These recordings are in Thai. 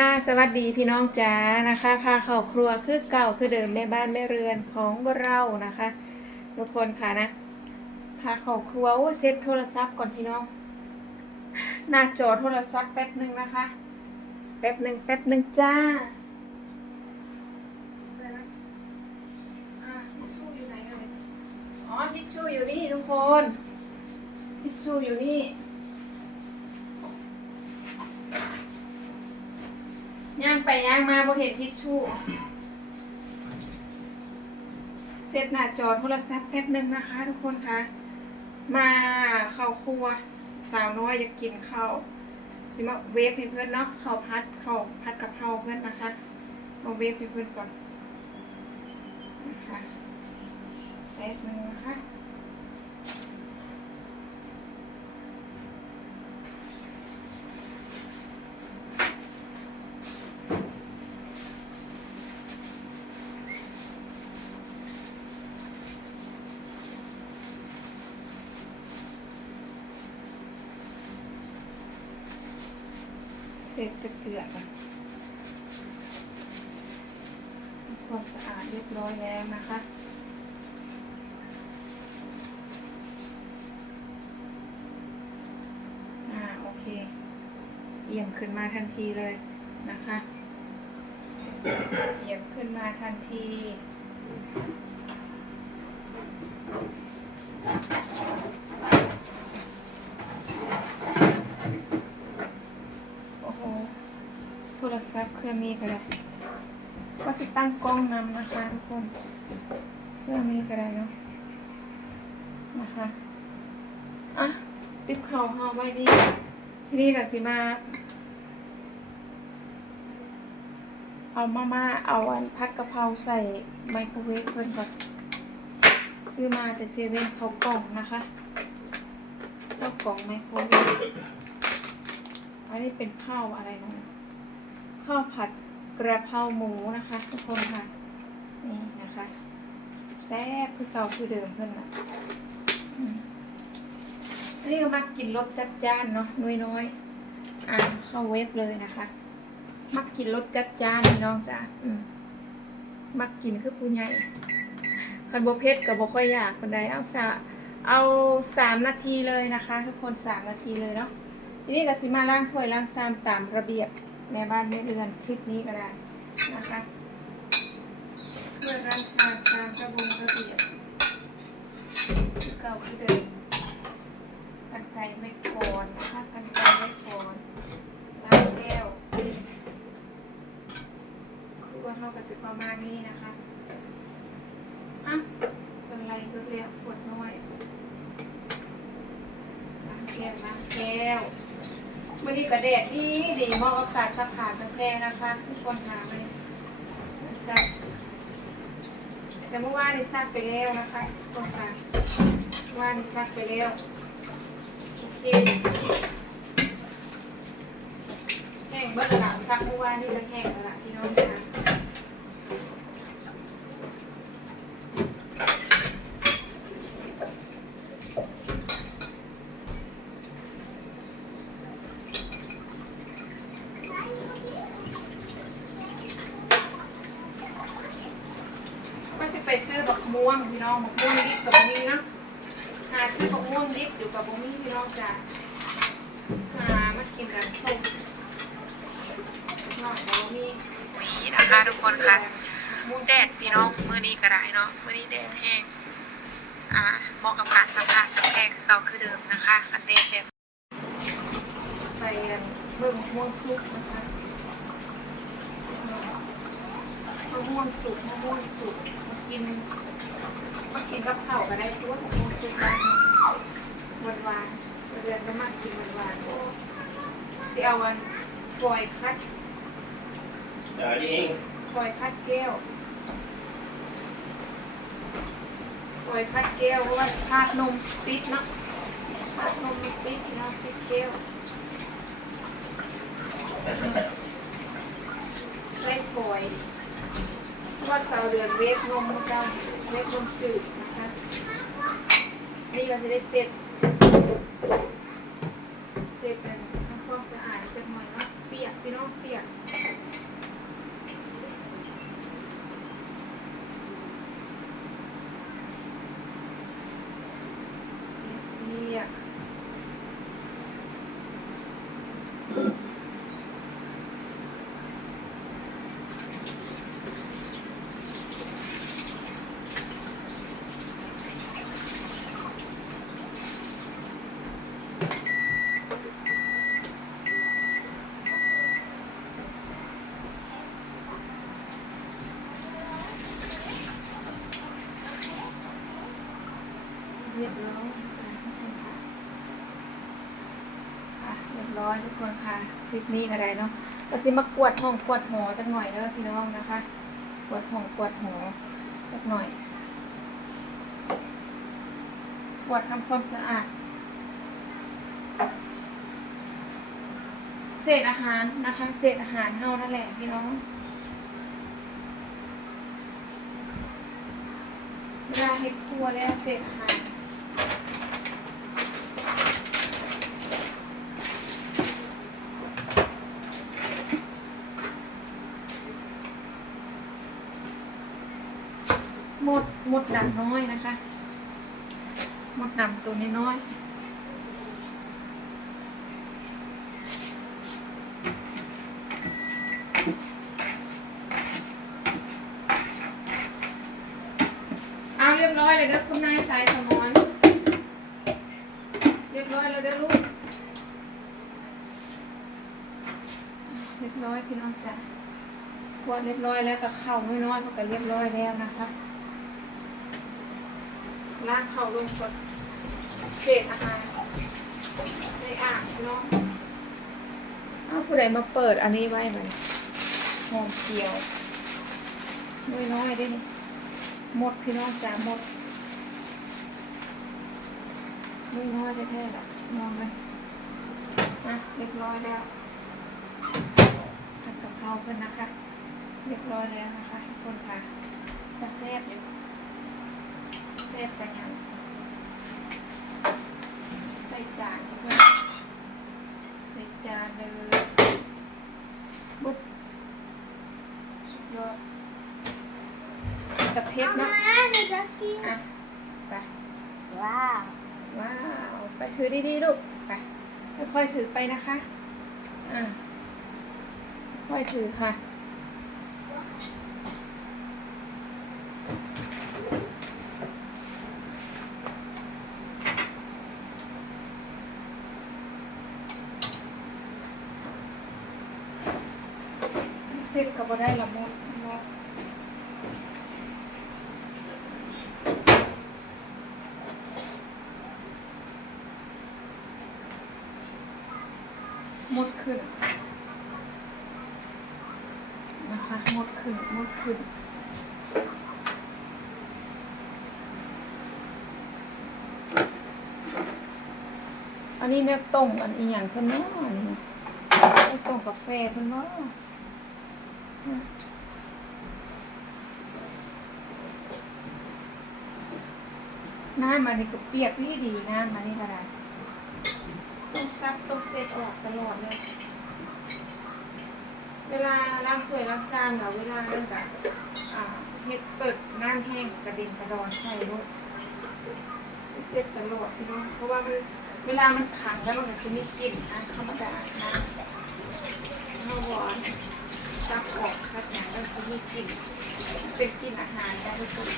ค่ะสวัสดีพี่น้องจ๋านะคะพาเข้าครัวคือเก่าคือเดิมแม่บ้านแม่เรือนของเรานะคะ ทุกคนค่ะนะพาเข้าครัวโอ้เซ็ตโทรศัพท์ก่อนพี่น้อง หน้าจอโทรศัพท์แป๊บหนึ่งนะคะ แป๊บหนึ่งแป๊บหนึ่งจ้าอ่าทิชชู่อยู่ไหนเอ่ยอ๋อทิชชู่อยู่นี่ทุกคนทิชชู่อยู่นี่ ย่างไปย่างมาบ่เห็นทิชชู่เซตหน้าจอโทรศัพท์แป๊บหนึงนะคะ ทุกคนคะมาเข้าครัวสาวน้อยอยากกินข้าวสิมาเวฟให้เพื่อนเนาะข้าวพัดข้าวพัดกะเพราเพื่อนนะคะมาเวฟให้เพื่อนก่อนนะคะแป๊บหนึงนะคะ เสร็จจะเกลือกทำความสะอาดเรียบร้อยแล้วนะคะอ่าโอเค เอี่ยมขึ้นมาทันทีเลยนะคะ เอี่ยมขึ้นมาทันที โอ้โห โทรศัพท์เครื่องนี้ก็ได้ก็สิตั้งกล้องนำนะคะทุกคนเครื่องนี้ก็ได้เนาะนะคะอะติดเข่าห่อไว้นี่ที่นี่กับสิมาเอามาม่าเอาอันพัดกะเพราใส่ไมโครเวฟเพิ่นก่อนซื้อมาแต่เซเว่นเขากล่องนะคะเขากล่องไมโครเวฟอันนี้เป็นข้าวอะไรเนาะ ข้าวผัดกระเพราหมูนะคะ ทุกคนค่ะ นี่นะคะแซ่บคือเก่าคือเดิมเพื่อนนะอืมอันนี้ก็มากินรสจัดจ้านเนาะน้อยๆอ่าเข้าเวฟเลยนะคะ มักกินรสจัดจ้านน้องจ้าอืมมักกินคือผู้ใหญ่คันบเพชรกับบ่ค่อยอยากคนใดเอาสะเอาสามนาทีเลยนะคะ ทุกคนสามนาทีเลยเนาะทีนี้ก็สิมาล้างถ้วยล้างซามตามระเบียบ แม่บ้านแม่เรือนคลิปนี้ก็ได้นะคะเพื่อล้างชาตามระบงระเบียบเก่าคือเดิมกันไกไม่โกนนะคะกันไกไม่โกนล้างแก้วครัวเขาก็จะประมาณนี้นะคะอะสไลด์ก็เรียกขวดน้อยล้างแก้วล้างแก้ว วันนี้กระเดดดีดีมองอากาศสักขาสักแพรนะคะทุกคนหาเลยจ้ะแต่เมื่อวานนี่ซักไปแล้วนะคะทุกคนค่ะเมื่อวานนี่ซักไปแล้วโอเคแห้งเบิดหลังซักเมื่อวานนี่จะแห้งแล้วล่ะพี่น้องค่ะก็จะไปซื้อบักม่วงพี่ น้องบักม่วงดิบกับบักมี่นะหาซื้อบักม่วงดิบอยู่กับบักมี่พี่น้องจ้ะหามากินกันส้มน้องบักมี่นี่นะคะทุกคนค่ะแดดพี่น้องมือนี้ก็ได้เนาะมือนี้แดดแห้งอ่าเหมาะกับการสัมผัสสัมแพรคือเก่าคือเดิมนะคะอันแดดแบบใส่เบิ่งมะม่วงสุกนะคะมะม่วงสุกมะม่วงสุกมา กินมากินกับข้าวก็ได้เพราะว่ามะม่วงสุกมันหวานหวานเดือนก็มากินหวานหวานโอ้สิเอาวันฟอยคัดเดี๋ยวนี้ฟอยคัดแก้วฟอยคัดแก้วเพราะว่าพาดนมติดเนาะพาดนมมันติดเนาะติดแก้วเล่นปอย เพราวเสาเดือนเวฟนมนะเจ้าเวฟนมจืดนะคะ นี่เราจะได้เสร็จ เสร็จเป็นทำความสะอาดจังหน่อยเนาะเปียกพี่น้องเปียก บร้อยค่ะอะเรียบร้ อยทุกคนค่ะคลิปนี้อะไรเนาะก็สิมากวดห้องกวดหอจักหน่อยเด้อพี่น้องนะคะกวดห้องกวดหอจักหน่อยกวดทำความสะอาดเศษอาหารนะคะ เศษอาหารเฮานั่นแหละพี่น้องเวลาเฮ็ดครัวแล้วเศษอาหาร หม ดหมดดำน้อยนะคะ มดดำตัวน้อยเอาเรียบร้อยเลยเด้อคุณนายสายสมอนเรียบร้อยแล้วเด้อลูก เรียบร้อยพี่น้องจ้ะพวเรียบร้อยแล้วก็เข้าน้อยๆก็เรียบร้อยแล้วนะคะ ลากเข้าลงก่อนเศษอาหารในอ่างพี่น้องเอาผู้ใดมาเปิดอันนี้ไว้มันหอมเจียวน้อยๆได้นี่หมดพี่น้องจ้ะหมดน้อยๆแท้ๆละมองเลยอะเรียบร้อยแล้วผัดกะเพราเพื่อนนะคะ เรียบร้อยแล้วนะคะทุกคนค่ะจะแซ่บอยู่ แซ่บไปยังใส่จานเพื่อนใส่จานเลยบุ๊บสุดยอดกับเพชรเนาะหนูจะกินอะไปว้าวว้าวไปถือดีๆลูกไปค่อยๆถือไปนะคะอ่าค่อยถือค่ะ เสร็จก็บ่ได้ละหมดมดมดขึ้นนะคะมดขึ้นมดขึ้นอันนี้แม่ต้มอันอีหยังเพิ่นเนาะอันนี้ต้มกาแฟเพิ่นเนาะ น้ำมันนี่ก็เปียกดีดีน้ำมันนี่ก็ได้ต้องซักต้องเซ็ตออกตลอดเลย เวลาล้างถ้วยล้างจานเราเวลาเรื่องกับเฮ็ดเปิดน้ำแห้งกระเด็นกระดอนใส่รถเสร็จตลอดพี่น้องเพราะว่ามันเวลามันขังแล้วมันก็จะมีกลิ่นนะธรรมดานะข้าวหวาน ซักออกคัดอย่างแล้วจะมีกลิ่นเป็นกลิ่นอาหารได้ทุกคน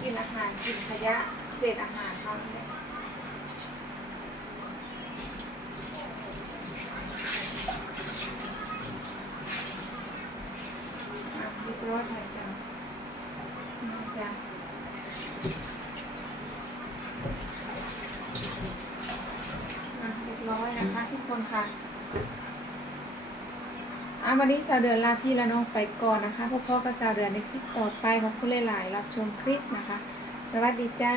กลิ่นอาหารกลิ่นขยะเศษอาหารเขาเนี่ยอะเรียบร้อยค่ะจ้ะนี่จ้ะเรียบร้อยนะคะทุกคนค่ะ อาวันนี้สาวเดือนลาพี่และน้องไปก่อนนะคะพ่อพ่อกับสาวเดือนในคลิปต่อไปขอบคุณหลายๆรับชมคลิปนะคะ สวัสดีจ้า